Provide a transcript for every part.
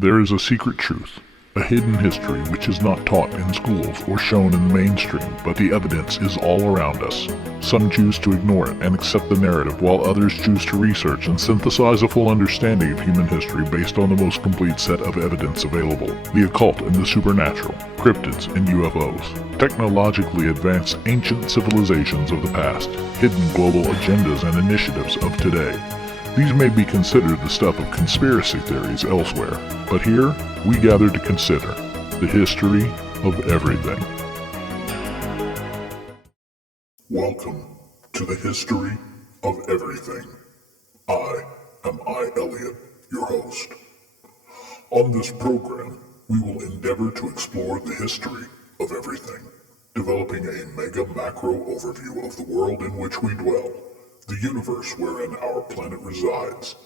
There is a secret truth, a hidden history which is not taught in schools or shown in the mainstream, but the evidence is all around us. Some choose to ignore it and accept the narrative, while others choose to research and synthesize a full understanding of human history based on the most complete set of evidence available. The occult and the supernatural, cryptids and UFOs, technologically advanced ancient civilizations of the past, hidden global agendas and initiatives of today. These may be considered the stuff of conspiracy theories elsewhere, but here we gather to consider the history of everything. Welcome to the history of everything. I am Elead, your host. On this program, we will endeavor to explore the history of everything, developing a mega-macro overview of the world in which we dwell, the universe wherein our planet resides,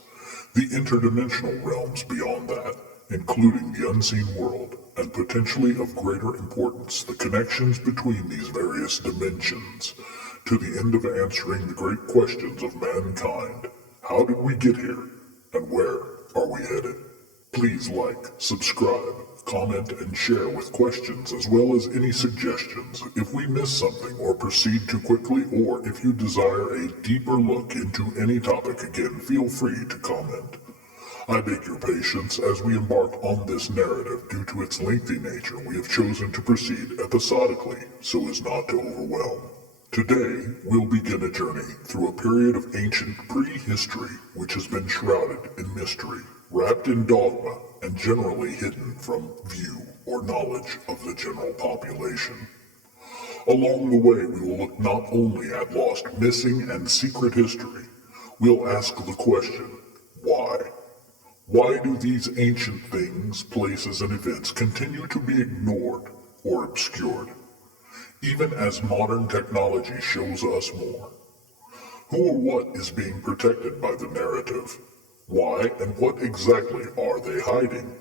the interdimensional realms beyond that, including the unseen world, and potentially of greater importance, the connections between these various dimensions, to the end of answering the great questions of mankind. How did we get here, and where are we headed? Please like, subscribe, comment, and share with questions as well as any suggestions if we miss something or proceed too quickly, or if you desire a deeper look into any topic. Again, feel free to comment. I beg your patience as we embark on this narrative. Due to its lengthy nature, we have chosen to proceed episodically so as not to overwhelm. Today, we'll begin a journey through a period of ancient prehistory which has been shrouded in mystery, wrapped in dogma, and generally hidden from view or knowledge of the general population. Along the way, we will look not only at lost, missing, and secret history, we'll ask the question, why? Why do these ancient things, places, and events continue to be ignored or obscured, even as modern technology shows us more? Who or what is being protected by the narrative? Why and what exactly are they hiding?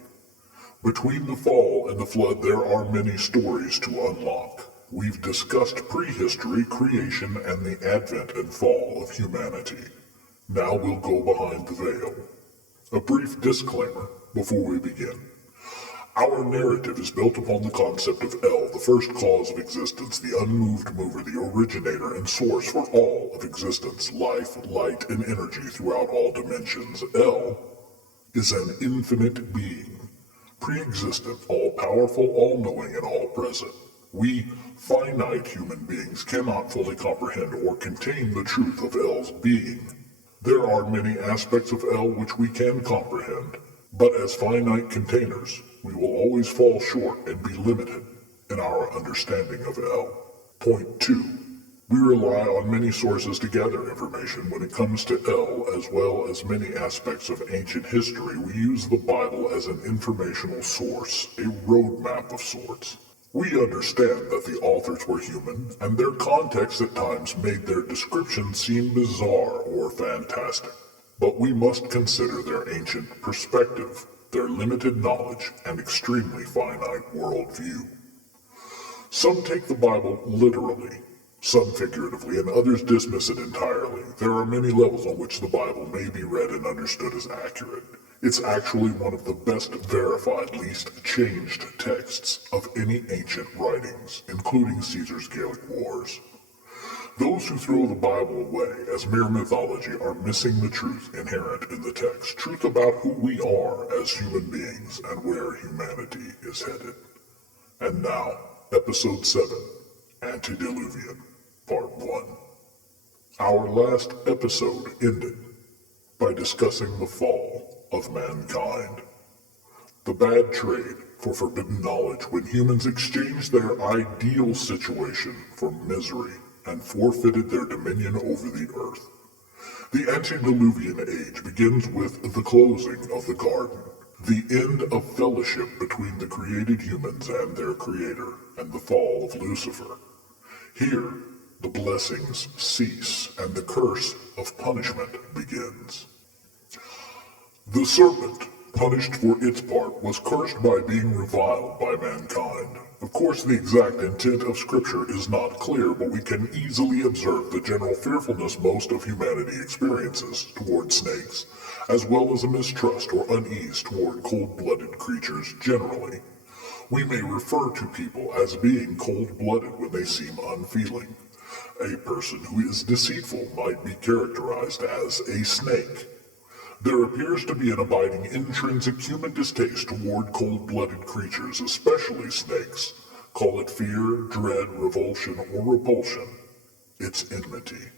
Between the fall and the flood, there are many stories to unlock. We've discussed prehistory, creation, and the advent and fall of humanity. Now we'll go behind the veil. A brief disclaimer before we begin. Our narrative is built upon the concept of El, the first cause of existence, the unmoved mover, the originator and source for all of existence, life, light, and energy throughout all dimensions. El is an infinite being, pre-existent, all-powerful, all-knowing, and all-present. We finite human beings cannot fully comprehend or contain the truth of El's being. There are many aspects of El which we can comprehend, but as finite containers, we will always fall short and be limited in our understanding of El. Point 2. We rely on many sources to gather information when it comes to El, as well as many aspects of ancient history. We use the Bible as an informational source, a roadmap of sorts. We understand that the authors were human, and their context at times made their description seem bizarre or fantastic. But we must consider their ancient perspective, their limited knowledge, and extremely finite worldview. Some take the Bible literally, some figuratively, and others dismiss it entirely. There are many levels on which the Bible may be read and understood as accurate. It's actually one of the best verified, least changed texts of any ancient writings, including Caesar's Gallic Wars. Those who throw the Bible away as mere mythology are missing the truth inherent in the text, truth about who we are as human beings and where humanity is headed. And now, Episode 7, Antediluvian, Part 1. Our last episode ended by discussing the fall of mankind. The bad trade for forbidden knowledge when humans exchanged their ideal situation for misery and forfeited their dominion over the earth. The Antediluvian age begins with the closing of the garden, the end of fellowship between the created humans and their creator, and the fall of Lucifer. Here, the blessings cease and the curse of punishment begins. The serpent, punished for its part, was cursed by being reviled by mankind. Of course, the exact intent of Scripture is not clear, but we can easily observe the general fearfulness most of humanity experiences toward snakes, as well as a mistrust or unease toward cold-blooded creatures generally. We may refer to people as being cold-blooded when they seem unfeeling. A person who is deceitful might be characterized as a snake. There appears to be an abiding intrinsic human distaste toward cold-blooded creatures, especially snakes. Call it fear, dread, revulsion, or repulsion. It's enmity.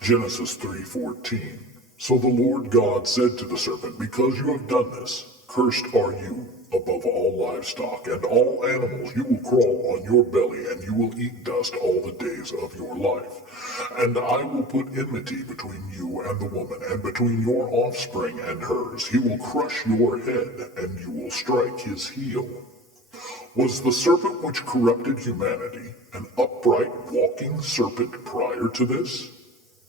Genesis 3:14. So the Lord God said to the serpent, because you have done this, cursed are you above all livestock, and all animals you will crawl on your belly, and you will eat dust all the days of your life. And I will put enmity between you and the woman, and between your offspring and hers. He will crush your head, and you will strike his heel. Was the serpent which corrupted humanity an upright walking serpent prior to this?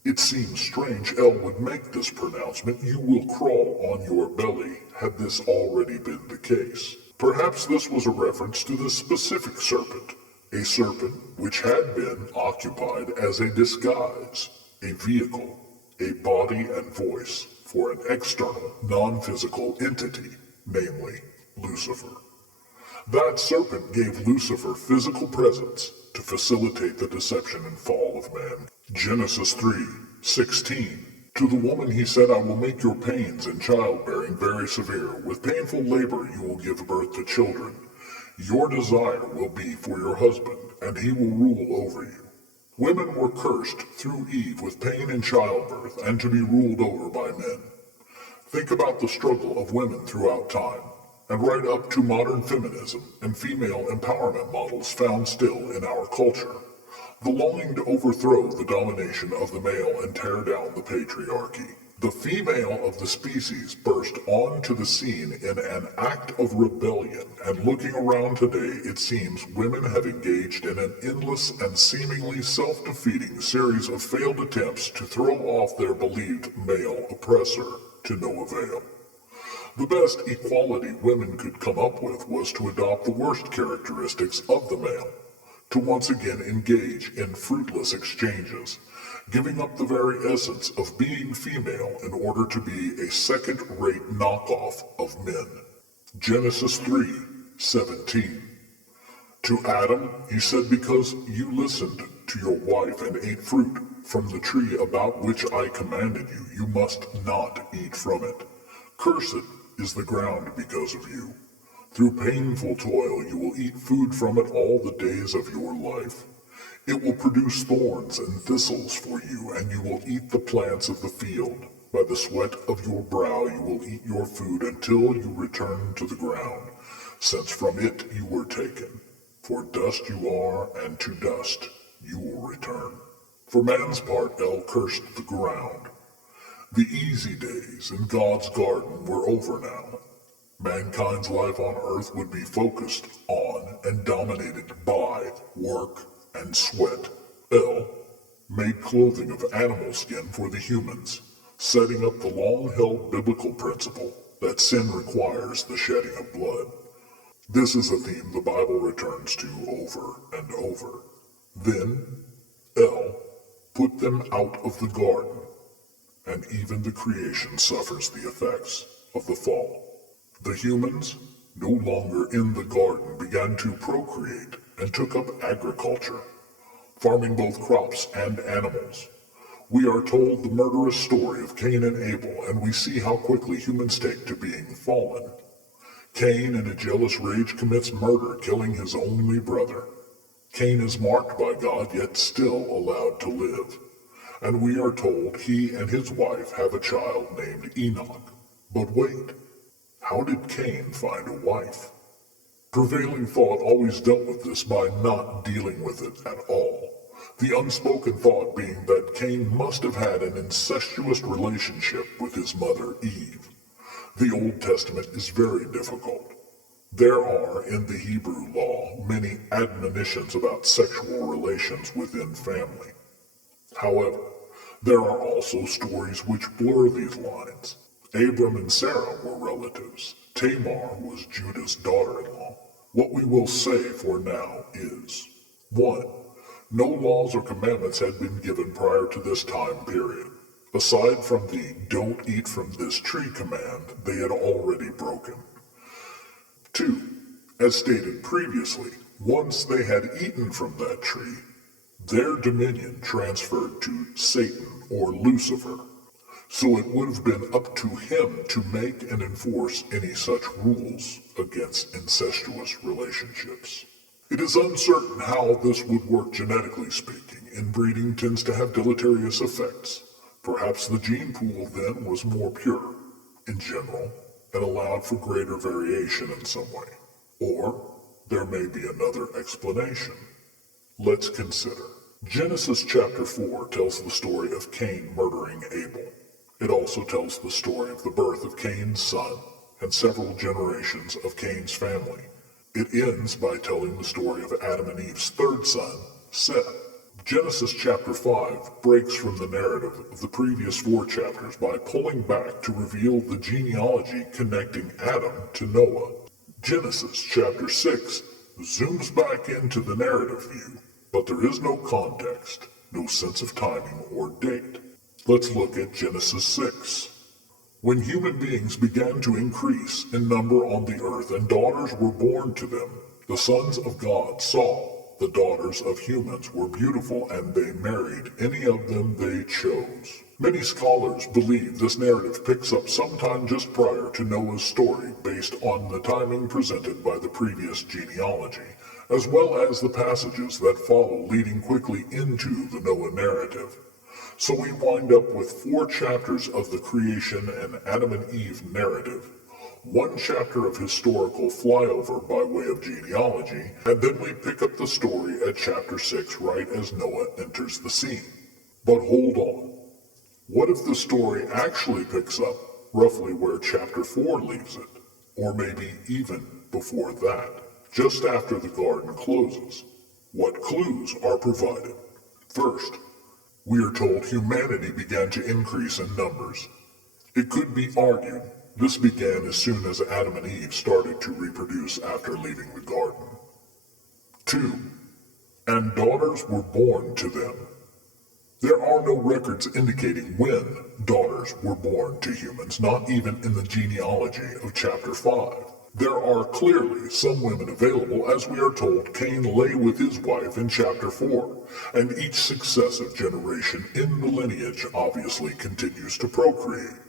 It seems strange El would make this pronouncement, you will crawl on your belly, had this already been the case. Perhaps this was a reference to the specific serpent, a serpent which had been occupied as a disguise, a vehicle, a body and voice for an external, non-physical entity, namely Lucifer. That serpent gave Lucifer physical presence to facilitate the deception and fall of man. Genesis 3:16. To the woman he said, I will make your pains in childbearing very severe. With painful labor you will give birth to children. Your desire will be for your husband, and he will rule over you. Women were cursed through Eve with pain in childbirth and to be ruled over by men. Think about the struggle of women throughout time, and right up to modern feminism and female empowerment models found still in our culture. The longing to overthrow the domination of the male and tear down the patriarchy. The female of the species burst onto the scene in an act of rebellion, and looking around today, it seems women have engaged in an endless and seemingly self-defeating series of failed attempts to throw off their believed male oppressor to no avail. The best equality women could come up with was to adopt the worst characteristics of the male, to once again engage in fruitless exchanges, giving up the very essence of being female in order to be a second-rate knockoff of men. Genesis 3:17. To Adam, he said, because you listened to your wife and ate fruit from the tree about which I commanded you, you must not eat from it. Cursed is the ground because of you. Through painful toil you will eat food from it all the days of your life. It will produce thorns and thistles for you, and you will eat the plants of the field. By the sweat of your brow you will eat your food until you return to the ground, since from it you were taken. For dust you are, and to dust you will return. For man's part, El cursed the ground. The easy days in God's garden were over now. Mankind's life on earth would be focused on and dominated by work and sweat. El made clothing of animal skin for the humans, setting up the long-held biblical principle that sin requires the shedding of blood. This is a theme the Bible returns to over and over. Then El put them out of the garden, and even the creation suffers the effects of the fall. The humans, no longer in the garden, began to procreate and took up agriculture, farming both crops and animals. We are told the murderous story of Cain and Abel, and we see how quickly humans take to being fallen. Cain, in a jealous rage, commits murder, killing his only brother. Cain is marked by God, yet still allowed to live. And we are told he and his wife have a child named Enoch. But wait, how did Cain find a wife? Prevailing thought always dealt with this by not dealing with it at all. The unspoken thought being that Cain must have had an incestuous relationship with his mother Eve. The Old Testament is very difficult. There are, in the Hebrew law, many admonitions about sexual relations within family. However, there are also stories which blur these lines. Abram and Sarah were relatives. Tamar was Judah's daughter-in-law. What we will say for now is 1. No laws or commandments had been given prior to this time period. Aside from the "don't eat from this tree" command, they had already broken. 2. As stated previously, once they had eaten from that tree, their dominion transferred to Satan or Lucifer, so it would have been up to him to make and enforce any such rules against incestuous relationships. It is uncertain how this would work genetically speaking. Inbreeding tends to have deleterious effects. Perhaps the gene pool then was more pure, in general, and allowed for greater variation in some way. Or there may be another explanation. Let's consider. Genesis chapter 4 tells the story of Cain murdering Abel. It also tells the story of the birth of Cain's son and several generations of Cain's family. It ends by telling the story of Adam and Eve's third son, Seth. Genesis chapter 5 breaks from the narrative of the previous 4 chapters by pulling back to reveal the genealogy connecting Adam to Noah. Genesis chapter 6 zooms back into the narrative view, but there is no context, no sense of timing or date. Let's look at Genesis 6. When human beings began to increase in number on the earth and daughters were born to them, the sons of God saw the daughters of humans were beautiful and they married any of them they chose. Many scholars believe this narrative picks up sometime just prior to Noah's story based on the timing presented by the previous genealogy, as well as the passages that follow leading quickly into the Noah narrative. So we wind up with 4 chapters of the creation and Adam and Eve narrative, 1 chapter of historical flyover by way of genealogy, and then we pick up the story at chapter 6 right as Noah enters the scene. But hold on. What if the story actually picks up roughly where chapter 4 leaves it? Or maybe even before that, just after the garden closes? What clues are provided? First, we are told humanity began to increase in numbers. It could be argued this began as soon as Adam and Eve started to reproduce after leaving the garden. 2. And daughters were born to them. There are no records indicating when daughters were born to humans, not even in the genealogy of chapter 5. There are clearly some women available, as we are told Cain lay with his wife in chapter 4, and each successive generation in the lineage obviously continues to procreate.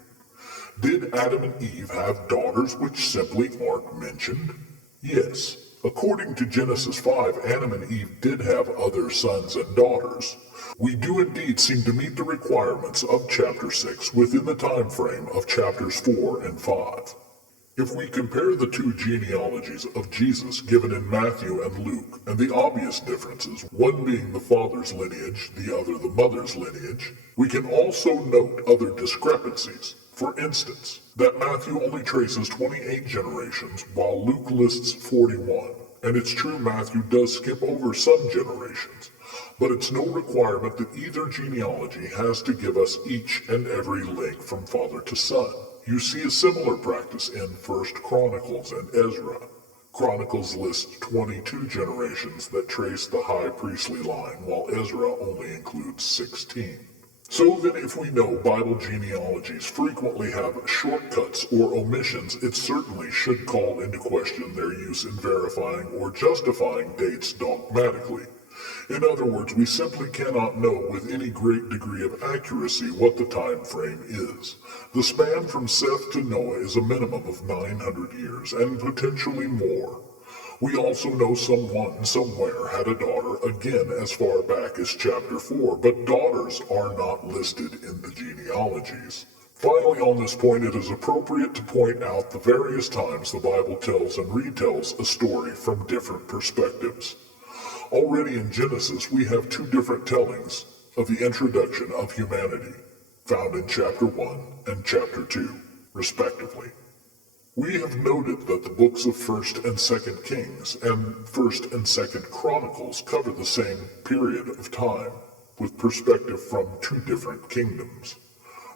Did Adam and Eve have daughters which simply aren't mentioned? Yes. According to Genesis 5, Adam and Eve did have other sons and daughters. We do indeed seem to meet the requirements of chapter 6 within the time frame of chapters 4 and 5. If we compare the 2 genealogies of Jesus given in Matthew and Luke, and the obvious differences, one being the father's lineage, the other the mother's lineage, we can also note other discrepancies. For instance, that Matthew only traces 28 generations, while Luke lists 41. And it's true Matthew does skip over some generations, but it's no requirement that either genealogy has to give us each and every link from father to son. You see a similar practice in 1 Chronicles and Ezra. Chronicles lists 22 generations that trace the high priestly line, while Ezra only includes 16. So then if we know Bible genealogies frequently have shortcuts or omissions, it certainly should call into question their use in verifying or justifying dates dogmatically. In other words, we simply cannot know with any great degree of accuracy what the time frame is. The span from Seth to Noah is a minimum of 900 years, and potentially more. We also know someone somewhere had a daughter, again as far back as chapter 4, but daughters are not listed in the genealogies. Finally, on this point, it is appropriate to point out the various times the Bible tells and retells a story from different perspectives. Already in Genesis, we have 2 different tellings of the introduction of humanity, found in chapter 1 and chapter 2, respectively. We have noted that the books of 1st and 2nd Kings and 1st and 2nd Chronicles cover the same period of time, with perspective from 2 different kingdoms.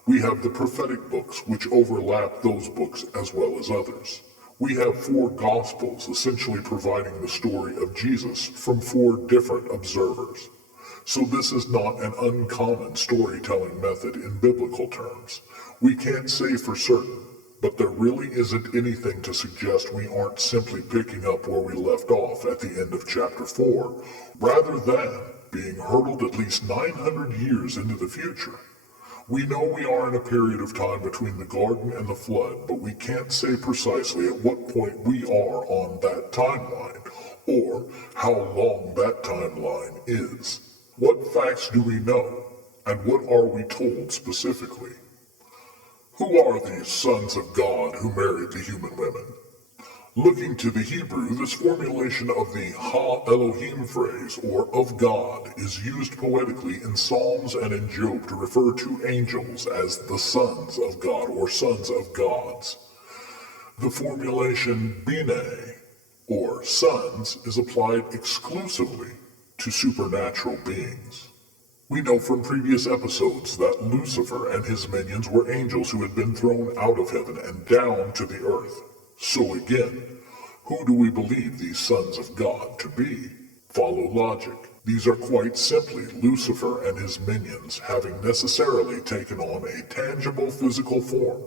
We have the prophetic books, which overlap those books as well as others. We have 4 Gospels essentially providing the story of Jesus from 4 different observers. So this is not an uncommon storytelling method in biblical terms. We can't say for certain, but there really isn't anything to suggest we aren't simply picking up where we left off at the end of chapter 4, rather than being hurtled at least 900 years into the future. We know we are in a period of time between the garden and the flood, but we can't say precisely at what point we are on that timeline, or how long that timeline is. What facts do we know, and what are we told specifically? Who are these sons of God who married the human women? Looking to the Hebrew, this formulation of the Ha-Elohim phrase, or of God, is used poetically in Psalms and in Job to refer to angels as the sons of God or sons of gods. The formulation Bine, or sons, is applied exclusively to supernatural beings. We know from previous episodes that Lucifer and his minions were angels who had been thrown out of heaven and down to the earth. So again, who do we believe these sons of God to be? Follow logic. These are quite simply Lucifer and his minions having necessarily taken on a tangible physical form.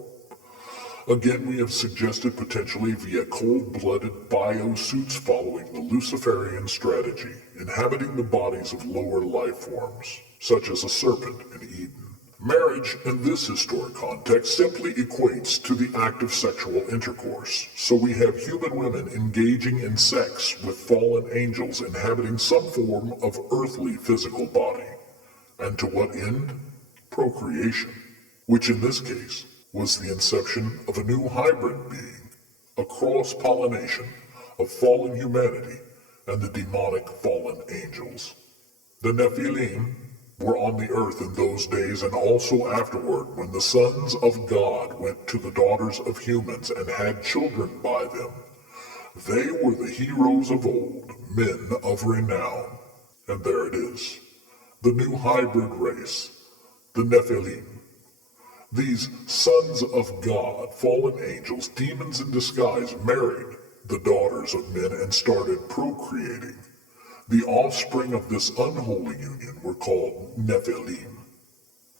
Again, we have suggested potentially via cold-blooded biosuits following the Luciferian strategy, inhabiting the bodies of lower life forms, such as a serpent in Eden. Marriage, in this historic context, simply equates to the act of sexual intercourse, so we have human women engaging in sex with fallen angels inhabiting some form of earthly physical body. And to what end? Procreation, which in this case was the inception of a new hybrid being, a cross-pollination of fallen humanity and the demonic fallen angels. The Nephilim were on the earth in those days and also afterward when the sons of God went to the daughters of humans and had children by them. They were the heroes of old, men of renown. And there it is, the new hybrid race, the Nephilim. These sons of God, fallen angels, demons in disguise, married the daughters of men and started procreating. The offspring of this unholy union were called Nephilim.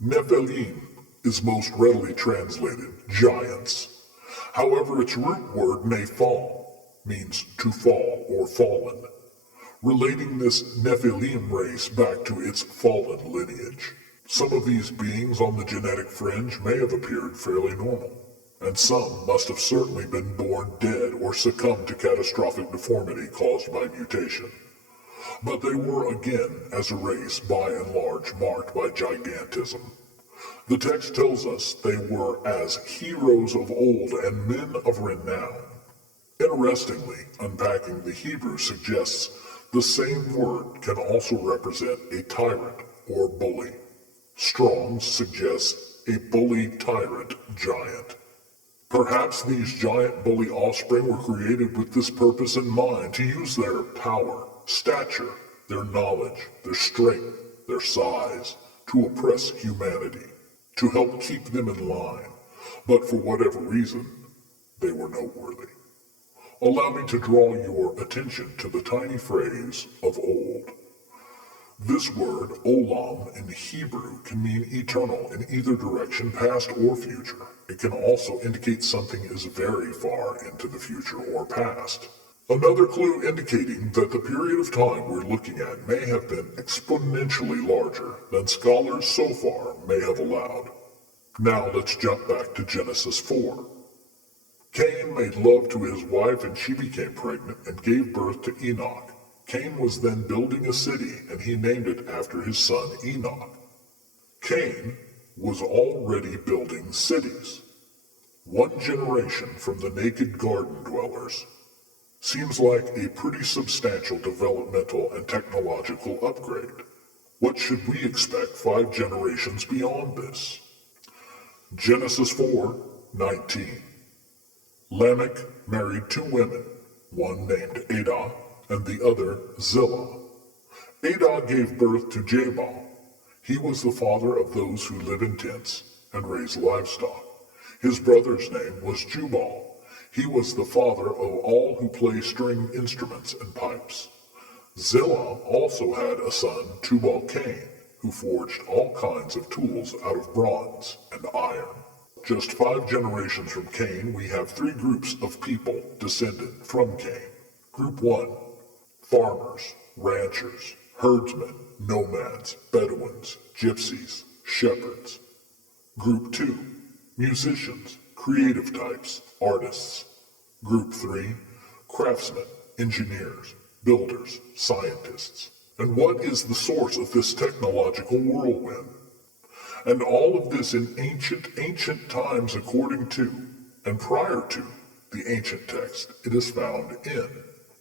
Nephilim is most readily translated giants. However, its root word nephal means to fall or fallen, relating this Nephilim race back to its fallen lineage. Some of these beings on the genetic fringe may have appeared fairly normal, and some must have certainly been born dead or succumbed to catastrophic deformity caused by mutation. But they were again, as a race, by and large, marked by gigantism. The text tells us they were as heroes of old and men of renown. Interestingly, unpacking the Hebrew suggests the same word can also represent a tyrant or bully. Strong's suggests a bully tyrant giant. Perhaps these giant bully offspring were created with this purpose in mind, to use their power, stature, their knowledge, their strength, their size, to oppress humanity, to help keep them in line. But for whatever reason, they were noteworthy. Allow me to draw your attention to the tiny phrase of old. This word, olam, in Hebrew can mean eternal in either direction, past or future. It can also indicate something is very far into the future or past. Another clue indicating that the period of time we're looking at may have been exponentially larger than scholars so far may have allowed. Now let's jump back to Genesis 4. Cain made love to his wife and she became pregnant and gave birth to Enoch. Cain was then building a city and he named it after his son Enoch. Cain was already building cities. One generation from the naked garden dwellers. Seems like a pretty substantial developmental and technological upgrade. What should we expect 5 generations beyond this? Genesis 4:19. Lamech married 2 women, one named Adah and the other Zillah. Adah gave birth to Jabal. He was the father of those who live in tents and raise livestock. His brother's name was Jubal. He was the father of all who play string instruments and pipes. Zillah also had a son, Tubal-Cain, who forged all kinds of tools out of bronze and iron. Just 5 generations from Cain, we have 3 groups of people descended from Cain. Group 1, farmers, ranchers, herdsmen, nomads, Bedouins, gypsies, shepherds. Group 2, musicians, creative types, artists. Group 3, craftsmen, engineers, builders, scientists. And what is the source of this technological whirlwind? And all of this in ancient times according to, and prior to, the ancient text it is found in.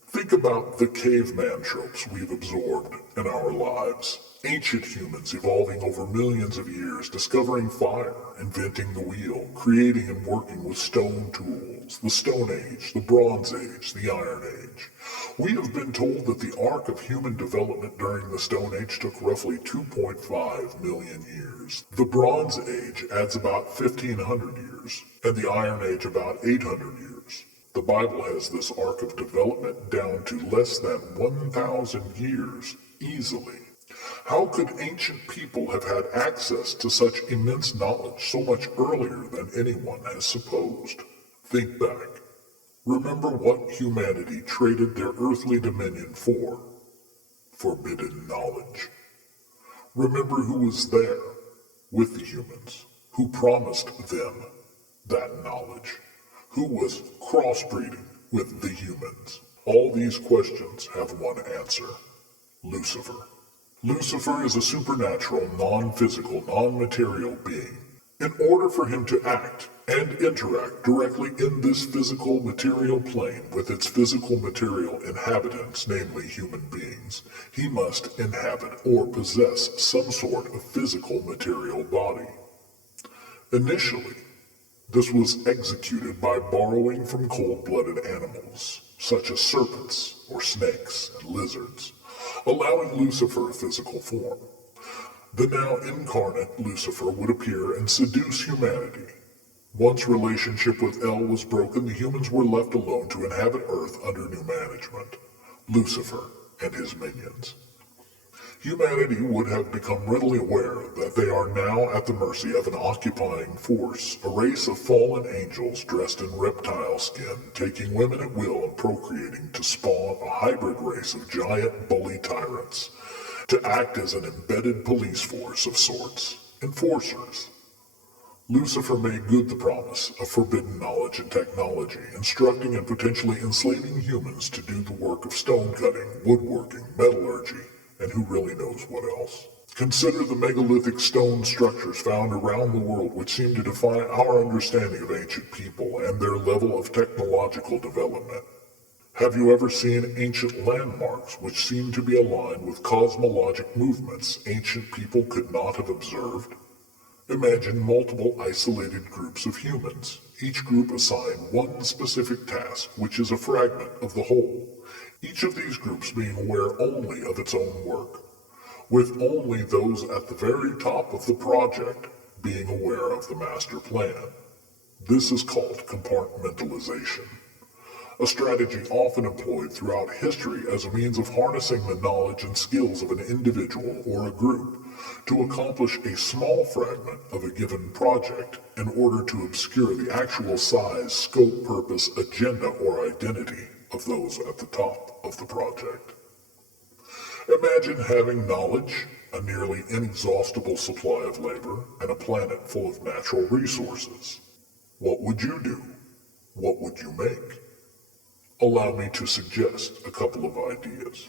Think about the caveman tropes we've absorbed in our lives. Ancient humans evolving over millions of years, discovering fire, inventing the wheel, creating and working with stone tools, the Stone Age, the Bronze Age, the Iron Age. We have been told that the arc of human development during the Stone Age took roughly 2.5 million years. The Bronze Age adds about 1,500 years, and the Iron Age about 800 years. The Bible has this arc of development down to less than 1,000 years, easily. How could ancient people have had access to such immense knowledge so much earlier than anyone has supposed? Think back. Remember what humanity traded their earthly dominion for? Forbidden knowledge. Remember who was there with the humans, who promised them that knowledge, who was crossbreeding with the humans. All these questions have one answer: Lucifer. Lucifer is a supernatural, non-physical, non-material being. In order for him to act and interact directly in this physical material plane with its physical material inhabitants, namely human beings, he must inhabit or possess some sort of physical material body. Initially, this was executed by borrowing from cold-blooded animals, such as serpents or snakes and lizards, allowing Lucifer a physical form. The now incarnate Lucifer would appear and seduce humanity. Once relationship with El was broken, the humans were left alone to inhabit Earth under new management, Lucifer and his minions. Humanity would have become readily aware that they are now at the mercy of an occupying force, a race of fallen angels dressed in reptile skin, taking women at will and procreating to spawn a hybrid race of giant bully tyrants, to act as an embedded police force of sorts, enforcers. Lucifer made good the promise of forbidden knowledge and technology, instructing and potentially enslaving humans to do the work of stone cutting, woodworking, metallurgy, and who really knows what else. Consider the megalithic stone structures found around the world which seem to defy our understanding of ancient people and their level of technological development. Have you ever seen ancient landmarks which seem to be aligned with cosmologic movements ancient people could not have observed? Imagine multiple isolated groups of humans, each group assigned one specific task which is a fragment of the whole, each of these groups being aware only of its own work, with only those at the very top of the project being aware of the master plan. This is called compartmentalization, a strategy often employed throughout history as a means of harnessing the knowledge and skills of an individual or a group to accomplish a small fragment of a given project in order to obscure the actual size, scope, purpose, agenda, or identity of those at the top of the project. Imagine having knowledge, a nearly inexhaustible supply of labor, and a planet full of natural resources. What would you do? What would you make? Allow me to suggest a couple of ideas.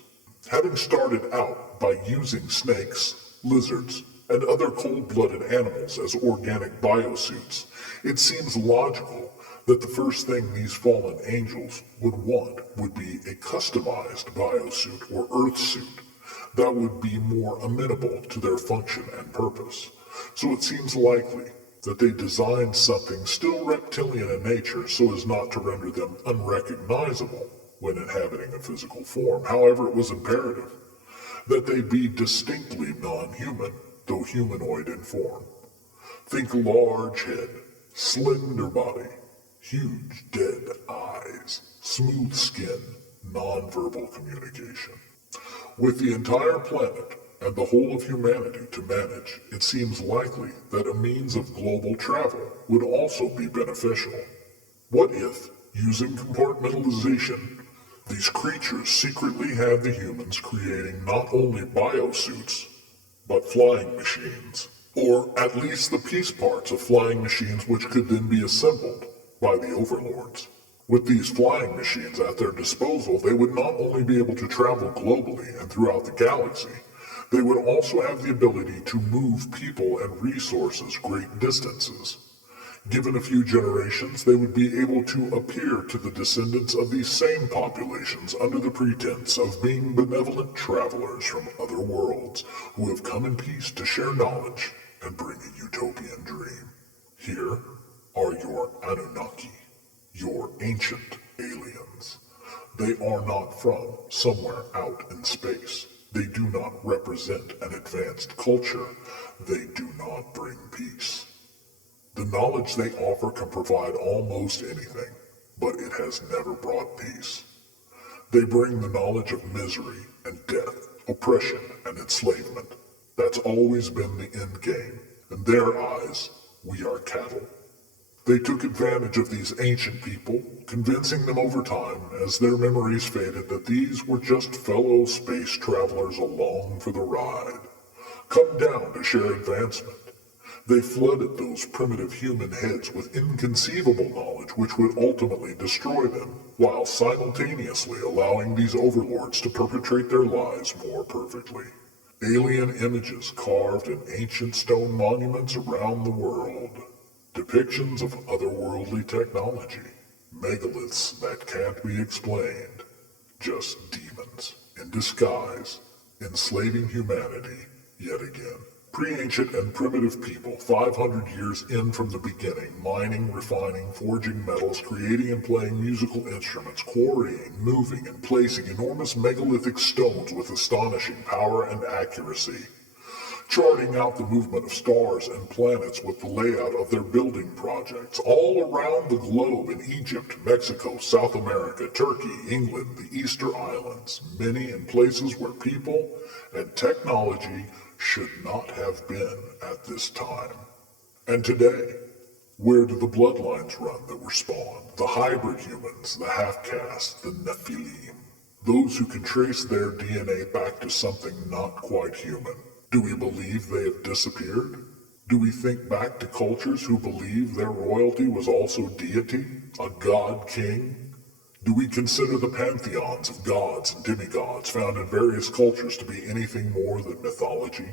Having started out by using snakes, lizards, and other cold-blooded animals as organic biosuits, it seems logical that the first thing these fallen angels would want would be a customized biosuit or earth suit that would be more amenable to their function and purpose. So it seems likely that they designed something still reptilian in nature so as not to render them unrecognizable when inhabiting a physical form. However, it was imperative that they be distinctly non-human, though humanoid in form. Think large head, slender body, Huge dead eyes, smooth skin, non-verbal communication. With the entire planet and the whole of humanity to manage, it seems likely that a means of global travel would also be beneficial. What if, using compartmentalization, these creatures secretly had the humans creating not only biosuits, but flying machines, or at least the piece parts of flying machines which could then be assembled by the overlords? With these flying machines at their disposal, they would not only be able to travel globally and throughout the galaxy, they would also have the ability to move people and resources great distances. Given a few generations, they would be able to appear to the descendants of these same populations under the pretense of being benevolent travelers from other worlds who have come in peace to share knowledge and bring a utopian dream. Here are your Anunnaki, your ancient aliens. They are not from somewhere out in space. They do not represent an advanced culture. They do not bring peace. The knowledge they offer can provide almost anything, but it has never brought peace. They bring the knowledge of misery and death, oppression and enslavement. That's always been the end game. In their eyes, we are cattle. They took advantage of these ancient people, convincing them over time, as their memories faded, that these were just fellow space travelers along for the ride, come down to share advancement. They flooded those primitive human heads with inconceivable knowledge which would ultimately destroy them, while simultaneously allowing these overlords to perpetrate their lies more perfectly. Alien images carved in ancient stone monuments around the world. Depictions of otherworldly technology, megaliths that can't be explained, just demons in disguise, enslaving humanity yet again. Pre-ancient and primitive people, 500 years in from the beginning, mining, refining, forging metals, creating and playing musical instruments, quarrying, moving, and placing enormous megalithic stones with astonishing power and accuracy. Charting out the movement of stars and planets with the layout of their building projects all around the globe in Egypt, Mexico, South America, Turkey, England, the Easter Islands, many in places where people and technology should not have been at this time. And today, where do the bloodlines run that were spawned? The hybrid humans, the half-castes, the Nephilim, those who can trace their DNA back to something not quite human. Do we believe they have disappeared? Do we think back to cultures who believe their royalty was also deity, a god king? Do we consider the pantheons of gods and demigods found in various cultures to be anything more than mythology?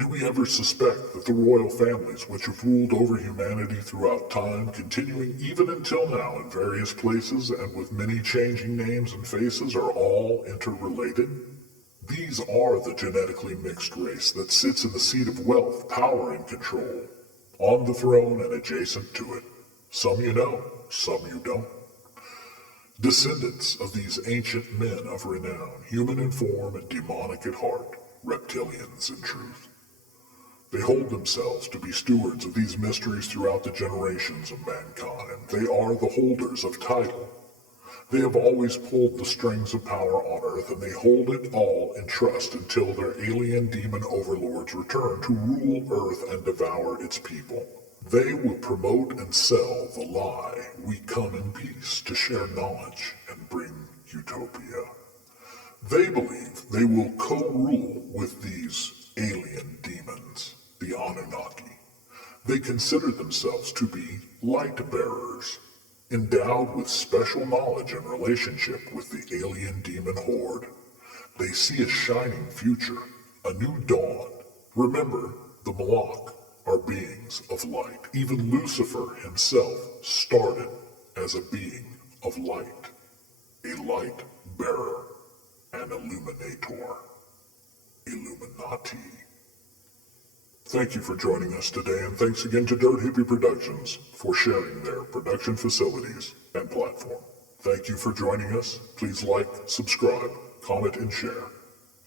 Do we ever suspect that the royal families which have ruled over humanity throughout time, continuing even until now in various places and with many changing names and faces, are all interrelated? These are the genetically mixed race that sits in the seat of wealth, power, and control, on the throne and adjacent to it. Some you know, some you don't. Descendants of these ancient men of renown, human in form and demonic at heart, reptilians in truth. They hold themselves to be stewards of these mysteries throughout the generations of mankind. They are the holders of title. They have always pulled the strings of power on Earth, and they hold it all in trust until their alien demon overlords return to rule Earth and devour its people. They will promote and sell the lie, we come in peace to share knowledge and bring utopia. They believe they will co-rule with these alien demons, the Anunnaki. They consider themselves to be light bearers, endowed with special knowledge and relationship with the alien demon horde. They see a shining future, a new dawn. Remember, the Malak are beings of light. Even Lucifer himself started as a being of light, a light bearer, an illuminator, Illuminati. Thank you for joining us today, and thanks again to Dirt Hippie Productions for sharing their production facilities and platform. Thank you for joining us. Please like, subscribe, comment, and share.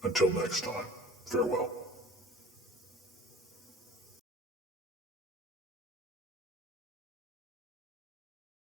Until next time, farewell.